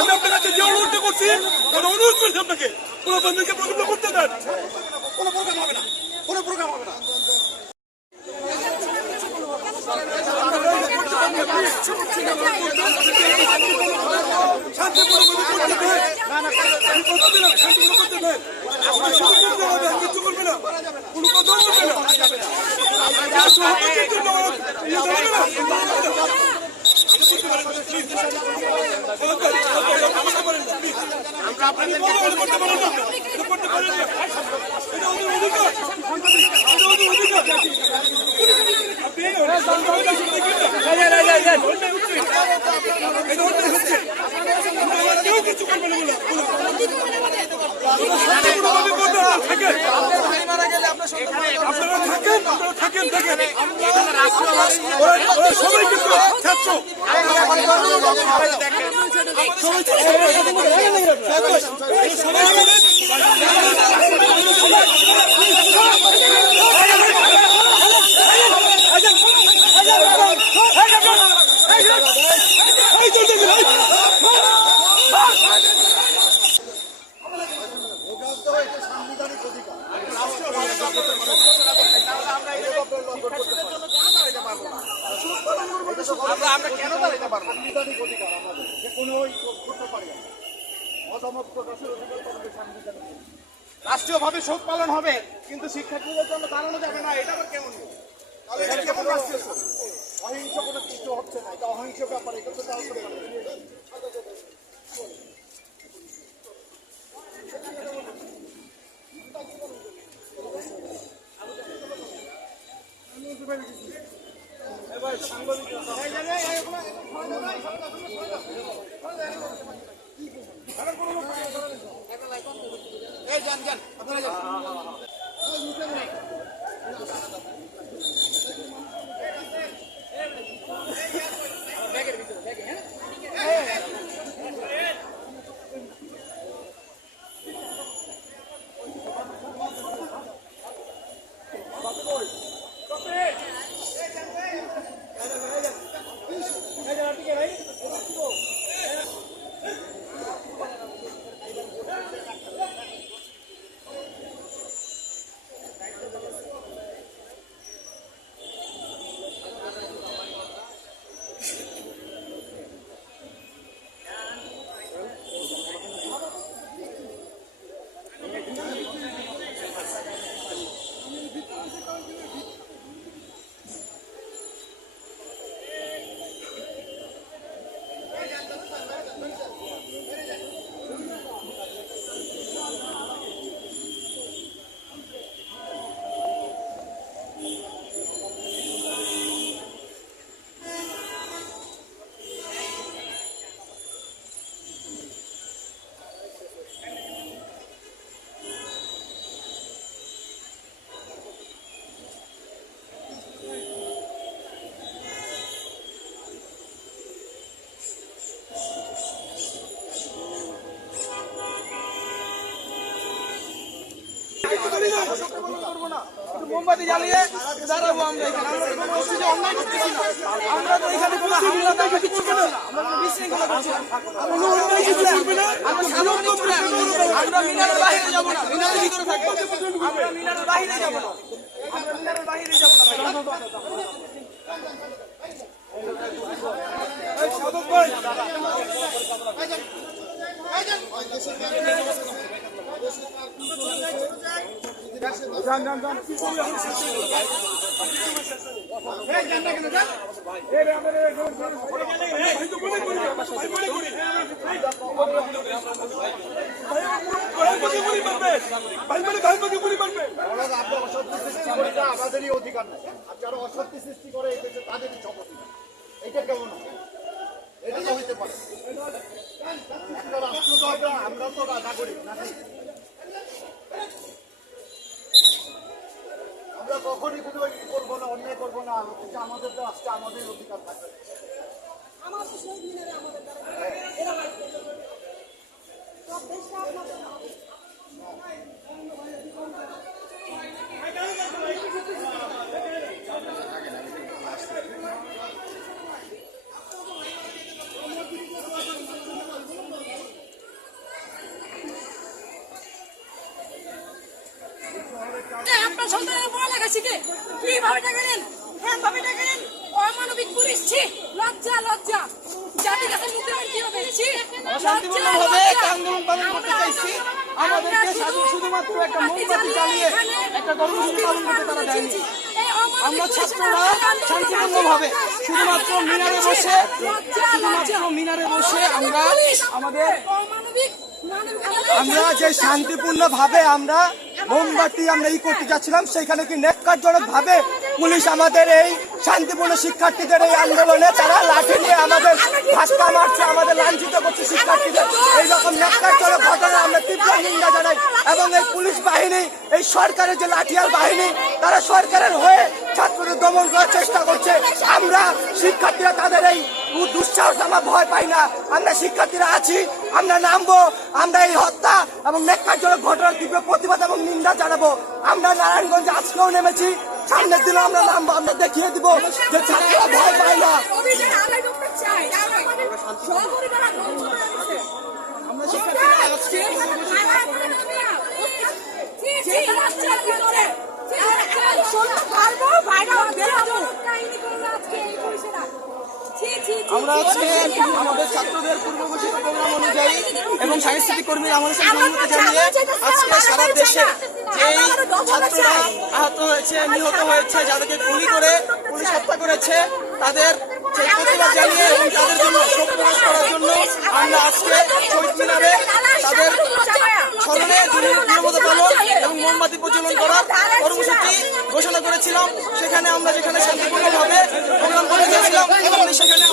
আমি আপনার কাছে যে অনুরোধ করছি অনুরোধ করছি আপনাকে কোনো বন্ধুকে প্রোগ্রাম করতে দেন। কোনো প্রোগ্রাম হবে না, কোনো প্রোগ্রাম হবে না। কিছু করবে না, কোনো কথা বলবে না। কেউ কিছু করবে না। আপনারা থাকেন সবাই কিন্তু ছাত্র আমরা কেন দাঁড়াতে পারবো? সাংবিধানিক অধিকার আমাদের যে কোনো করতে পারি। মতামত প্রকাশের অধিকার আমাদের সাংবিধানিক। রাষ্ট্রীয়ভাবে শোক পালন হবে কিন্তু শিক্ষার্থীদের জন্য দাঁড়ানো যাবে না, এটা আবার কেমন? অহিংস কোনো কিছু হচ্ছে না, এটা অহিংস ব্যাপার। এটা তো মোমবাতি জ্বালিয়ে দাঁড়াবো আমরা এখানে। অন্যায় করতেছি না, আমরা তো এখানে কোনো হামলা দাবাজি করবো না, আমরা কোনো বিশৃঙ্খলা করছি না, আমরা মিনারের বাইরে যাবো না, মিনারের ভিতরে থাকবো। আমরা মিনারের বাইরে যাবো না, আমরা মিনারের বাইরে যাবো না। আমাদেরই অধিকার নাই, আর যারা অশান্তি সৃষ্টি করে তাদেরই সম্পত্তি। এইটা কেমন? এটা তো হইতে পারে। আমরা তো নাগরিক নাকি? আমরা কখনই কোনো করবো না, অন্যায় করবো না। আমাদের তো আজকে আমাদের অধিকার থাকবে। আপনার সন্তানের পড়ালেখা শিখে কিভাবে টাকা নেন, ভাবে টাকা নেন, অমানবিক পুলিশ, ছি, লজ্জা লজ্জা, জাতির কাছে মুক্তি কি হবে, ছি, শান্তিপূর্ণভাবে আন্দোলন পালন করতে চাইছি। আমাদেরকে শুধুমাত্র একটা মোমবাতি জ্বালিয়ে একটা কর্মসূচি পালন করতে তারা দেয়নি। আমরা ছাত্ররা শান্তিপূর্ণভাবে শুধুমাত্র মিনারে বসে আমরা যে শান্তিপূর্ণভাবে আমরা মোমবাতি আমরা করতে যাচ্ছিলাম, সেখানে কি ন্যাক্কারজনক ভাবে পুলিশ আমাদের এই শান্তিপূর্ণ শিক্ষার্থীদের এই আন্দোলনে তারা লাঠি নিয়ে আমাদের ধাক্কা মারছে, আমাদের লাঞ্ছিত করছে শিক্ষার্থীদের। এইরকম ন্যাক্কারজনক ঘটনা আমরা তীব্র নিন্দা জানাই। এবং এই পুলিশ বাহিনী, এই সরকারের যে লাঠিয়াল বাহিনী, তারা সরকারের হয়ে ছাত্রদের দমন করার চেষ্টা করছে। আমরা শিক্ষার্থীরা তাদের এই দুঃসাহস, আমরা ভয় পাই না। আমরা শিক্ষার্থীরা আছি, আমরা নামবো, আমরা এই হত্যা এবং ন্যাক্কারজনক ঘটনার তীব্র প্রতিবাদ এবং নিন্দা জানাবো। আমরা নারায়ণগঞ্জে আজকেও নেমেছি, সামনের দিনে আমরা নামবো, আমরা দেখিয়ে দিব যে ছাত্ররা ভয় পায় না। আমরা শিক্ষার্থীরা আজকে আমরা আজকে আমাদের ছাত্রদের পূর্ব ঘোষিত প্রোগ্রাম অনুযায়ী এবং সাংস্কৃতিক কর্মীরা আমাদের সাথে সংহতি জানিয়ে আজকে সারা দেশে যেই ছাত্ররা আহত হয়েছে, নিহত হয়েছে, যাদেরকে গুলি করে পুলিশ হত্যা করেছে, তাদের সেই প্রতিবাদ জানিয়ে এবং তাদের জন্য শোক প্রকাশ করার জন্য আমরা আজকে শহীদ মিনারে তাদের স্মরণে নীরবতা পালন এবং মোমবাতি প্রজ্বলন করার কর্মসূচি ঘোষণা করেছিলাম। সেখানে আমরা যেখানে শান্তিপূর্ণভাবে প্রোগ্রাম করে গেছিলাম এবং সেখানে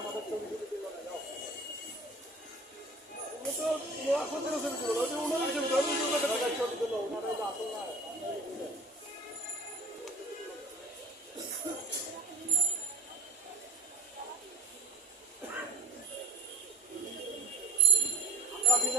আমাদের ছবি ছবি তুলো না, যাও। তুমি তো তোমার সাথে ছবি তুলো, ওই যে উনাদের ছবি তুলো, ওনাদের ছবি তুলো, ওনারা যে আসল না, আমরা